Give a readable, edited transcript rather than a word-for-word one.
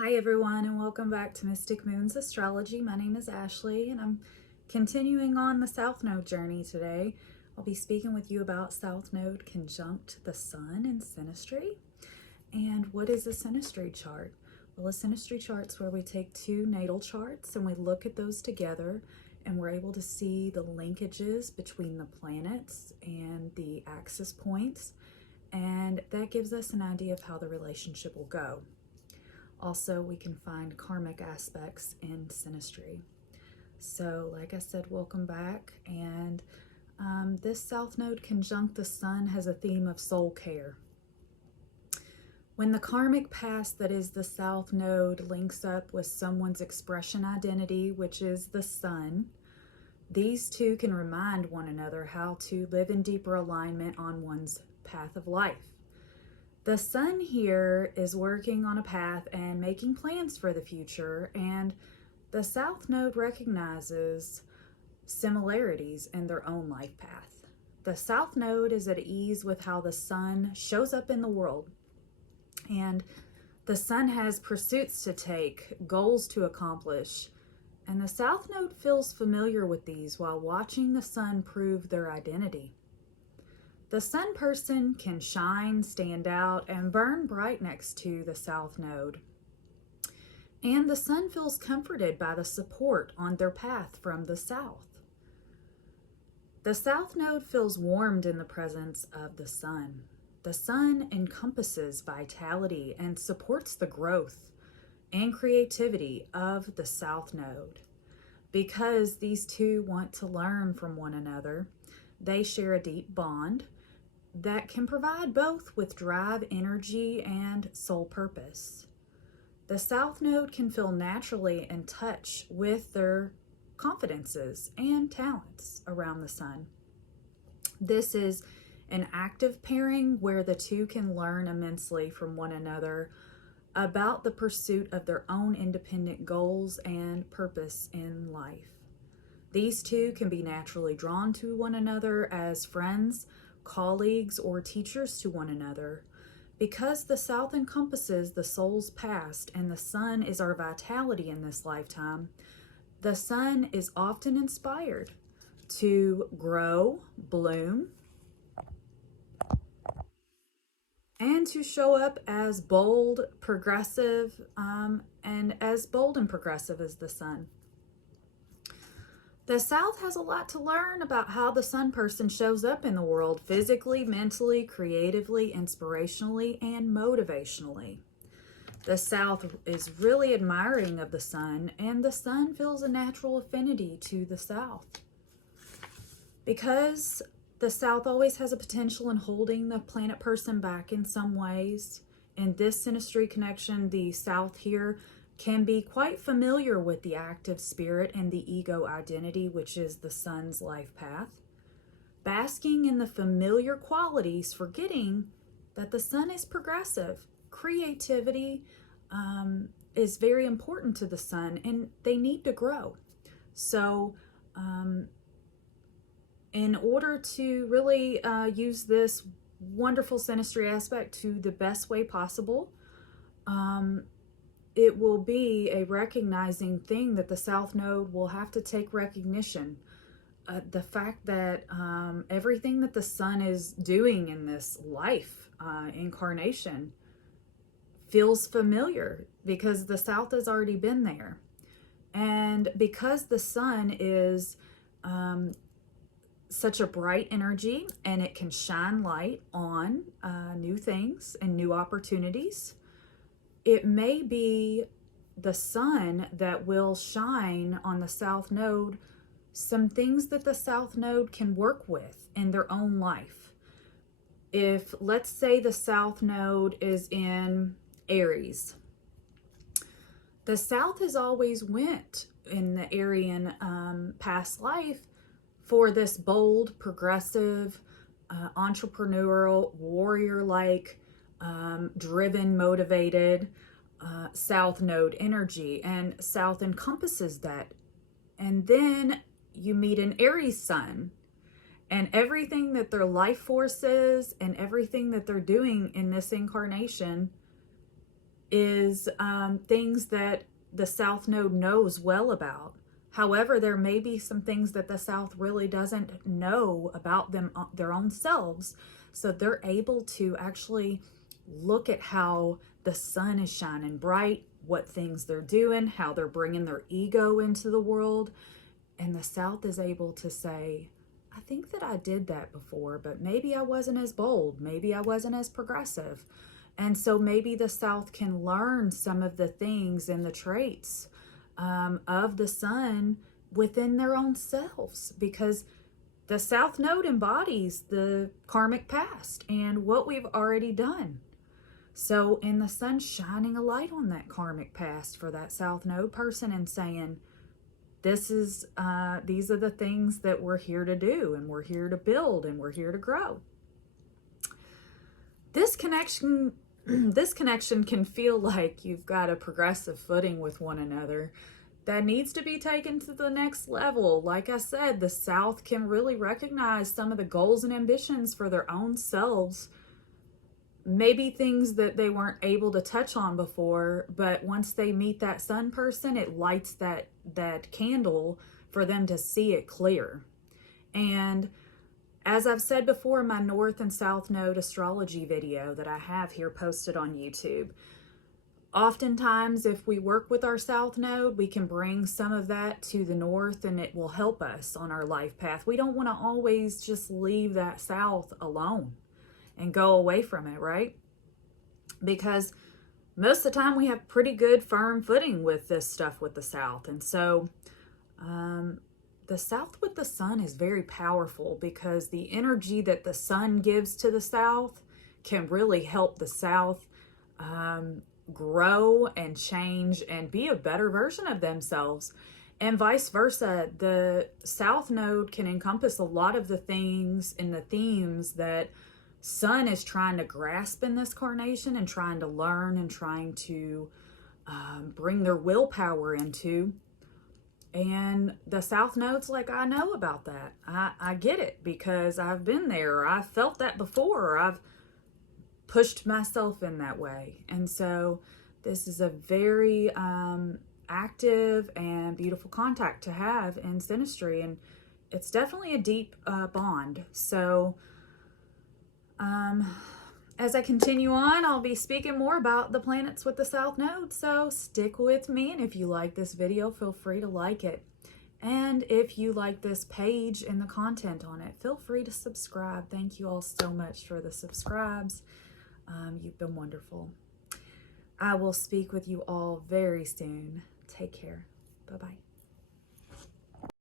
Hi everyone, and welcome back to Mystic Moons Astrology. My name is Ashley and I'm continuing on the South Node journey today. I'll be speaking with you about South Node conjunct the Sun in Synastry. And what is a Synastry chart? Well, a Synastry chart's where we take two natal charts and we look at those together and we're able to see the linkages between the planets and the axis points, and that gives us an idea of how the relationship will go. Also, we can find karmic aspects in synastry. So, like I said, welcome back. And this South Node conjunct the Sun has a theme of soul care. When the karmic past that is the South Node links up with someone's expression identity, which is the Sun, these two can remind one another how to live in deeper alignment on one's path of life. The Sun here is working on a path and making plans for the future, and the South Node recognizes similarities in their own life path. The South Node is at ease with how the Sun shows up in the world, and the Sun has pursuits to take, goals to accomplish, and the South Node feels familiar with these while watching the Sun prove their identity. The Sun person can shine, stand out, and burn bright next to the South Node. And the Sun feels comforted by the support on their path from the South. The South Node feels warmed in the presence of the Sun. The Sun encompasses vitality and supports the growth and creativity of the South Node. Because these two want to learn from one another, they share a deep bond that can provide both with drive, energy, and soul purpose. The South Node can feel naturally in touch with their confidences and talents around the Sun. This is an active pairing where the two can learn immensely from one another about the pursuit of their own independent goals and purpose in life. These two can be naturally drawn to one another as friends, colleagues, or teachers to one another. Because the South encompasses the soul's past and the Sun is our vitality in this lifetime, the Sun is often inspired to grow, bloom, and to show up as bold, progressive, and as bold and progressive as the Sun. The South has a lot to learn about how the Sun person shows up in the world physically, mentally, creatively, inspirationally, and motivationally. The South is really admiring of the Sun, and the Sun feels a natural affinity to the South. Because the South always has a potential in holding the planet person back in some ways, in this synastry connection, the South here can be quite familiar with the active spirit and the ego identity, which is the Sun's life path, basking in the familiar qualities, forgetting that the Sun is progressive. Creativity is very important to the Sun, and they need to grow. So in order to really use this wonderful synastry aspect to the best way possible, it will be a recognizing thing that the South Node will have to take recognition. The fact that everything that the Sun is doing in this life incarnation feels familiar because the South has already been there. And because the Sun is such a bright energy and it can shine light on new things and new opportunities, it may be the Sun that will shine on the South Node some things that the South Node can work with in their own life. If, let's say, the South Node is in Aries, the South has always went in the Aryan past life for this bold, progressive, entrepreneurial, warrior-like, driven, motivated South Node energy, and South encompasses that. And then you meet an Aries Sun, and everything that their life force is and everything that they're doing in this incarnation is things that the South Node knows well about. However, there may be some things that the South really doesn't know about them, their own selves. So they're able to actually look at how the sun is shining bright, what things they're doing, how they're bringing their ego into the world. And the South is able to say, I think that I did that before, but maybe I wasn't as bold. Maybe I wasn't as progressive. And so maybe the South can learn some of the things and the traits of the sun within their own selves, because the South Node embodies the karmic past and what we've already done. So in the sun shining a light on that karmic past for that South Node person and saying, these are the things that we're here to do, and we're here to build, and we're here to grow. This connection can feel like you've got a progressive footing with one another that needs to be taken to the next level. Like I said, the South can really recognize some of the goals and ambitions for their own selves. Maybe things that they weren't able to touch on before, but once they meet that sun person, it lights that candle for them to see it clear. And as I've said before in my North and South Node astrology video that I have here posted on YouTube, oftentimes if we work with our South Node, we can bring some of that to the North and it will help us on our life path. We don't want to always just leave that South alone and go away from it, right? Because most of the time we have pretty good firm footing with this stuff with the South. And so the South with the sun is very powerful, because the energy that the sun gives to the South can really help the South grow and change and be a better version of themselves. And vice versa, the South Node can encompass a lot of the things and the themes that Sun is trying to grasp in this carnation and trying to learn and trying to bring their willpower into. And the South Node's like, I know about that. I get it, because I've been there. I've felt that before. Or I've pushed myself in that way. And so this is a very active and beautiful contact to have in synastry. And it's definitely a deep bond. So as I continue on, I'll be speaking more about the planets with the South Node, so stick with me. And if you like this video, feel free to like it. And if you like this page and the content on it, feel free to subscribe. Thank you all so much for the subscribes. You've been wonderful. I will speak with you all very soon. Take care. Bye-bye.